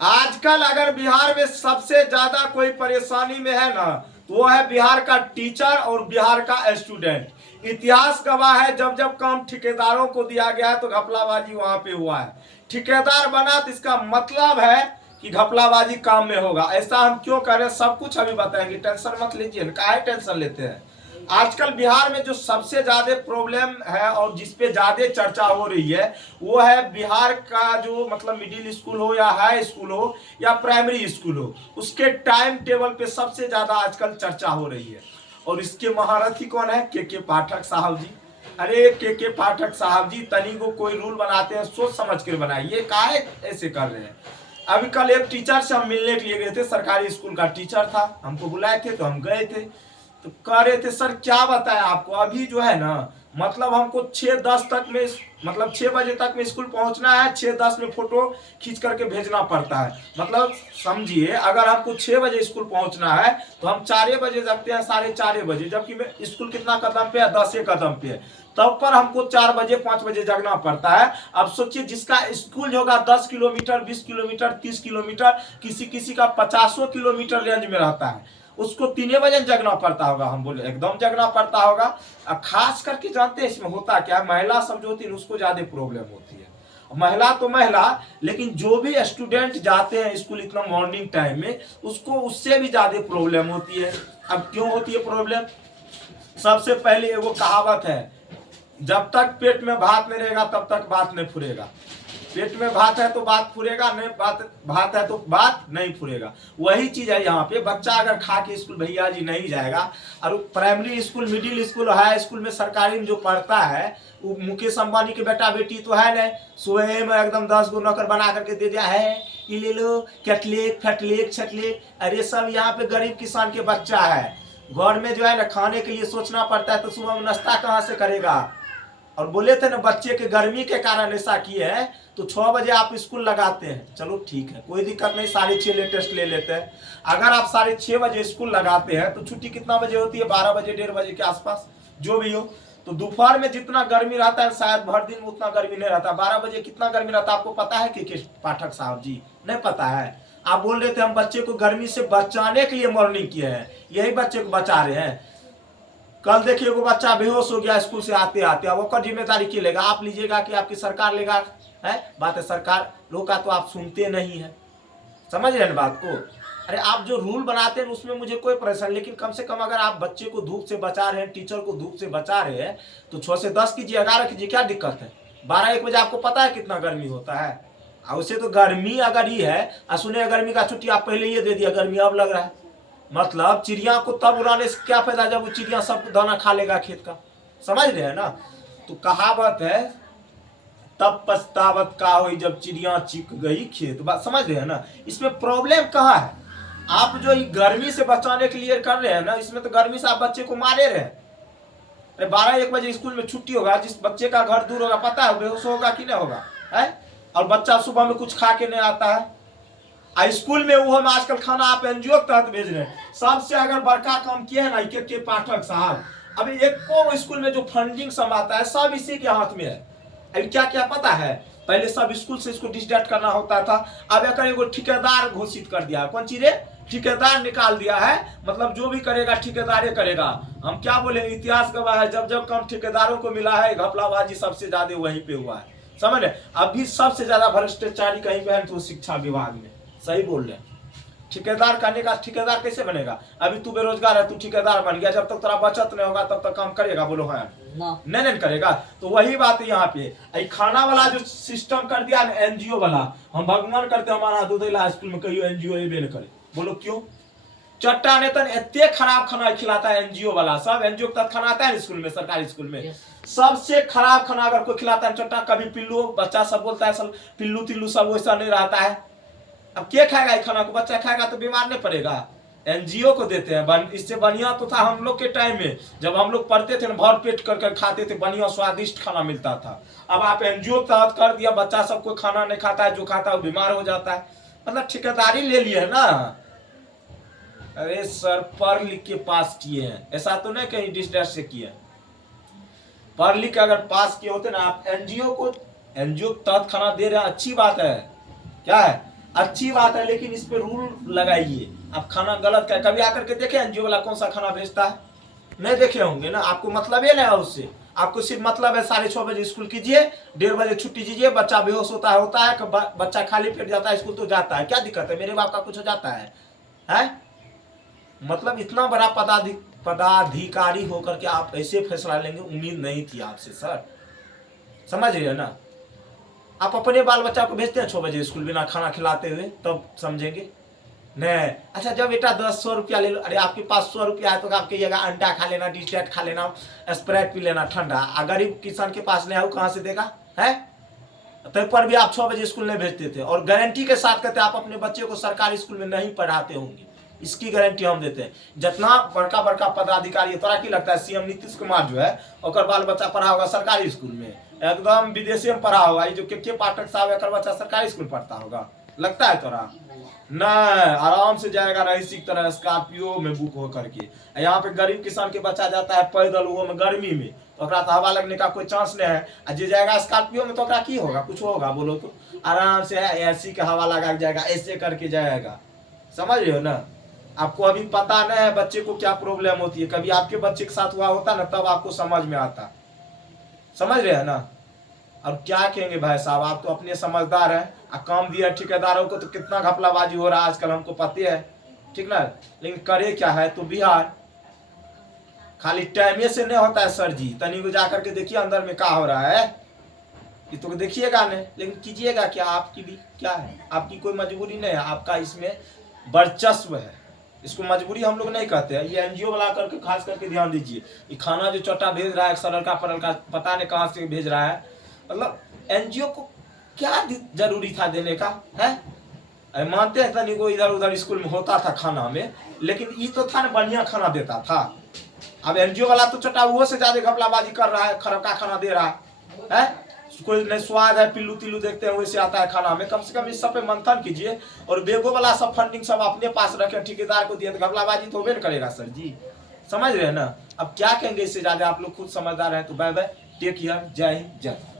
आजकल अगर बिहार में सबसे ज्यादा कोई परेशानी में है ना, तो वो है बिहार का टीचर और बिहार का स्टूडेंट। इतिहास गवाह है, जब जब काम ठेकेदारों को दिया गया है तो घपलाबाजी वहां पे हुआ है। ठेकेदार बना तो इसका मतलब है कि घपलाबाजी काम में होगा। ऐसा हम क्यों कर रहे हैं सब कुछ अभी बताएंगे, टेंशन मत लीजिए। काहे टेंशन लेते हैं? आजकल बिहार में जो सबसे ज्यादा प्रॉब्लम है और जिसपे ज्यादा चर्चा हो रही है, वो है बिहार का जो मतलब मिडिल स्कूल हो या हाई स्कूल हो या प्राइमरी स्कूल हो, उसके टाइम टेबल पे सबसे ज्यादा आजकल चर्चा हो रही है। और इसके महारथी कौन है? के पाठक साहब जी। अरे के पाठक साहब जी, तनी को कोई रूल बनाते हैं सोच समझ कर बनाइए, काहे ऐसे कर रहे हैं? अभी कल एक टीचर से हम मिलने के लिए गए थे, सरकारी स्कूल का टीचर था, हमको बुलाए थे तो हम गए थे। तो कह रहे थे सर क्या बताएं आपको, अभी जो है ना मतलब हमको 6:10 तक में मतलब 6 बजे तक में स्कूल पहुंचना है, 6:10 में फोटो खींच करके भेजना पड़ता है। मतलब समझिए, अगर हमको 6 बजे स्कूल पहुंचना है तो हम 4 बजे जगते हैं, 4:30 बजे, जबकि स्कूल कितना कदम पे है? 10 कदम पे है। तब पर हमको 4 बजे 5 बजे जगना पड़ता है। अब सोचिए, जिसका स्कूल होगा 10 किलोमीटर, 20 किलोमीटर, 30 किलोमीटर, किसी किसी का 50 किलोमीटर रेंज में रहता है, उसको 3 बजे जगना पड़ता होगा। हम बोले एकदम जगना पड़ता होगा। खास करके जानते हैं इसमें होता क्या है? महिला सब जो होती है उसको ज्यादा प्रॉब्लम होती है। महिला तो महिला, लेकिन जो भी स्टूडेंट जाते हैं स्कूल इतना मॉर्निंग टाइम में, उसको उससे भी ज्यादा प्रॉब्लम होती है। अब क्यों होती है प्रॉब्लम? सबसे पहले वो कहावत है, जब तक पेट में भात नहीं रहेगा तब तक बात नहीं फुरेगा। पेट में भात है तो बात फुरेगा, नहीं भात है तो बात नहीं फुरेगा। वही चीज है यहाँ पे। बच्चा अगर खा के स्कूल भैया जी नहीं जाएगा, और primary school, middle school, high school में सरकारी में जो पढ़ता है, वो मुकेश अंबानी के बेटा बेटी तो है नहीं, सोए में एकदम 10 गो नौकर बना करके दे दिया है, ये ले लो कैटलेक फैटलेक छटलेक। अरे सब यहाँ पे गरीब किसान के बच्चा है, घर में जो है ना खाने के लिए सोचना पड़ता है, तो सुबह में नाश्ता कहाँ से करेगा? और बोले थे ना बच्चे के गर्मी के कारण ऐसा किए हैं, तो 6 बजे आप स्कूल लगाते हैं, चलो ठीक है कोई दिक्कत नहीं, 6:30 लेटेस्ट ले लेते हैं। अगर आप 6:30 बजे स्कूल लगाते हैं तो छुट्टी कितना बजे होती है? 12 बजे 1:30 बजे के आसपास, जो भी हो। तो दोपहर में जितना गर्मी रहता है शायद भर दिन में उतना गर्मी नहीं रहता। 12 बजे कितना गर्मी रहता है आपको पता है कि पाठक साहब जी? नहीं पता है। आप बोल रहे थे हम बच्चे को गर्मी से बचाने के लिए मॉर्निंग किए हैं, यही बच्चे को बचा रहे हैं। कल देखिए वो बच्चा बेहोश हो गया स्कूल से आते आते, अब उसका जिम्मेदारी की लेगा? आप लीजिएगा कि आपकी सरकार लेगा? है बात है सरकार लोग का, तो आप सुनते नहीं है। समझ रहे हैं बात को? अरे आप जो रूल बनाते हैं उसमें मुझे कोई परेशानी, लेकिन कम से कम अगर आप बच्चे को धूप से बचा रहे हैं, टीचर को धूप से बचा रहे हैं, तो 6 से 10 कीजिए, 11 कीजिए, क्या दिक्कत है? 12-1 बजे आपको पता है कितना गर्मी होता है? और उसे तो गर्मी अगर ही है, सुने गर्मी का छुट्टी आप पहले ये दे दिया, गर्मी अब लग रहा है। मतलब चिड़िया को तब उड़ाने से क्या फायदा जब वो चिड़िया सब दाना खा लेगा खेत का। समझ रहे हैं ना? तो कहावत है, तब पछतावत का हुई जब चिड़िया चिक गई खेत। बात समझ रहे हैं ना? इसमें प्रॉब्लम कहाँ है? आप जो गर्मी से बचाने के लिए कर रहे हैं ना, इसमें तो गर्मी से आप बच्चे को मारे रहे हैं। अरे 12-1 बजे स्कूल में छुट्टी होगा, जिस बच्चे का घर दूर होगा पता है बेहोश होगा कि नहीं होगा? है? और बच्चा सुबह में कुछ खा के नहीं आता है, स्कूल में वो हम आजकल खाना आप एनजीओ के तहत भेज रहे हैं। सबसे अगर बड़का काम किया है ना के पाठक साहब, अभी एक को स्कूल में जो फंडिंग संभालता है सब इसी के हाथ में है। अभी क्या क्या पता है? पहले सब स्कूल से इसको डिस्ट्रैक्ट करना होता था, अब एक एगो ठेकेदार घोषित कर दिया है। कौन चीज है? ठेकेदार निकाल दिया है। मतलब जो भी करेगा ठेकेदार करेगा। हम क्या बोले, इतिहास गवाह है, जब जब कम ठेकेदारों को मिला है, घपलाबाजी सबसे ज्यादा वहीं पे हुआ है। समझ रहे? अभी सबसे ज्यादा भ्रष्टाचारी कहीं पे है तो शिक्षा विभाग में। सही बोल रहे हैं। ठेकेदार करने का, ठेकेदार कैसे बनेगा? अभी तू बेरोजगार है, तू ठेकेदार बन गया, जब तक तेरा बचत नहीं होगा तब तक काम करेगा? बोलो है नहीं नहीं करेगा। तो वही बात है यहाँ पे, खाना वाला जो सिस्टम कर दिया एनजीओ वाला, हम भगवान करते हमारा दूधेला स्कूल में कहीं एनजीओ ये न करे। बोलो क्यों? चट्टा नेतन इतने खराब खाना खिलाता है एनजीओ वाला। सब एनजीओ का खाना आता है स्कूल में, सरकारी स्कूल में सबसे खराब खाना अगर कोई खिलाता है चट्टा। कभी पिल्लू, बच्चा सब बोलता है सब पिल्लू तिल्लू सब वैसा नहीं रहता है। अब क्या खाएगा ये खाना को? बच्चा खाएगा तो बीमार नहीं पड़ेगा? एनजीओ को देते हैं। इससे बढ़िया तो था हम लोग के टाइम में, जब हम लोग पढ़ते थे ना, भर पेट कर खाते थे, बढ़िया स्वादिष्ट खाना मिलता था। अब आप एनजीओ तहत कर दिया, बच्चा सब कोई खाना नहीं खाता है, जो खाता है वो बीमार हो जाता है। मतलब ठेकेदारी ले लिए है ना। अरे सर पढ़ लिख के पास किए हैं, ऐसा तो नहीं कहीं डिस्ट्रेस से किए। पढ़ लिख के अगर पास किए होते ना आप, एनजीओ तहत खाना दे रहे हैं, अच्छी बात है। क्या है? अच्छी बात है, लेकिन इस पे रूल लगाइए। आप खाना गलत का कभी आकर के देखे एनजीओ वाला कौन सा खाना भेजता है? नहीं देखे होंगे ना। आपको मतलब ये ना है उससे, आपको सिर्फ मतलब है 6:30 बजे स्कूल कीजिए, 1:30 बजे छुट्टी दीजिए, बच्चा बेहोश होता है बच्चा खाली पेट जाता है स्कूल तो जाता है, क्या दिक्कत है? मेरे बाप का कुछ हो जाता है? मतलब इतना बड़ा पदाधिकारी होकर के आप ऐसे फैसला लेंगे, उम्मीद नहीं थी आपसे सर। समझ रहे हो ना? आप अपने बाल बच्चा को भेजते हैं 6 बजे स्कूल बिना खाना खिलाते हुए, तब समझेंगे नहीं। अच्छा जब बेटा 10-100 रुपया ले लो, अरे आपके पास 100 रुपया है तो आप कहिएगा अंडा खा लेना, डिस्टेट खा लेना, स्प्राइट पी लेना ठंडा। गरीब किसान के पास नहीं है, वो कहाँ से देगा है? तो पर भी आप 6 बजे स्कूल नहीं भेजते थे, और गारंटी के साथ कहते आप अपने बच्चे को सरकारी स्कूल में नहीं पढ़ाते होंगे, इसकी गारंटी हम देते हैं। जितना बड़का बड़का पदाधिकारी है, तोरा की लगता है सीएम नीतीश कुमार जो है और बाल बच्चा पढ़ा होगा सरकारी स्कूल में? एकदम विदेशी में पढ़ा होगा। जो के पाठक साहब है बच्चा सरकारी स्कूल पढ़ता होगा? लगता है तोरा? नहीं, आराम से जाएगा रईसी की तरह स्कॉर्पियो में बुक होकर के। यहाँ पे गरीब किसान के बच्चा जाता है पैदल, वो में गर्मी में, तो हवा लगने का कोई चांस नहीं है। जो जाएगा स्कॉर्पियो में तो की होगा? कुछ होगा? बोलो तो। आराम से एसी का हवा लगा जाएगा, ऐसे करके जाएगा। समझ रहे हो ना? आपको अभी पता नहीं है बच्चे को क्या प्रॉब्लम होती है। कभी आपके बच्चे के साथ हुआ होता ना, तब आपको समझ में आता। समझ रहे हैं ना? और क्या कहेंगे भाई साहब, आप तो अपने समझदार हैं। काम दिया ठेकेदारों को, तो कितना घपलाबाजी हो रहा है आजकल हमको पता है, ठीक ना? लेकिन करे क्या है? तो बिहार खाली टाइम से नहीं होता है सर जी। तनी को जाकर के देखिए अंदर में क्या हो रहा है, ये तो देखिएगा नहीं, लेकिन कीजिएगा क्या? आपकी भी क्या है? आपकी कोई मजबूरी नहीं है, आपका इसमें वर्चस्व है। इसको मजबूरी हम लोग नहीं कहते हैं। ये एनजीओ वाला करके खास करके ध्यान दीजिए। ये खाना जो चट्टा भेज रहा है सरल का पता नहीं कहाँ से भेज रहा है। मतलब एनजीओ को क्या जरूरी था देने का है? मानते हैं तनी को इधर उधर स्कूल में होता था खाना में, लेकिन ये तो था ना बढ़िया खाना देता था। अब एनजीओ वाला तो चटा वो से ज्यादा घपलाबाजी कर रहा है, खराब का खाना दे रहा है। कोई नहीं स्वाद है, पिल्लू तिल्लू देखते हैं वैसे आता है खाना में। कम से कम इस सब पे मंथन कीजिए, और बेगो वाला सब फंडिंग सब अपने पास रखे, ठेकेदार को दिए, तो घपलाबाजी तो होबे करेगा सर जी। समझ रहे हैं ना? अब क्या कहेंगे इससे ज्यादा? आप लोग खुद समझदार हैं। तो बाय बाय, टेक केयर, जय हिंद, जय।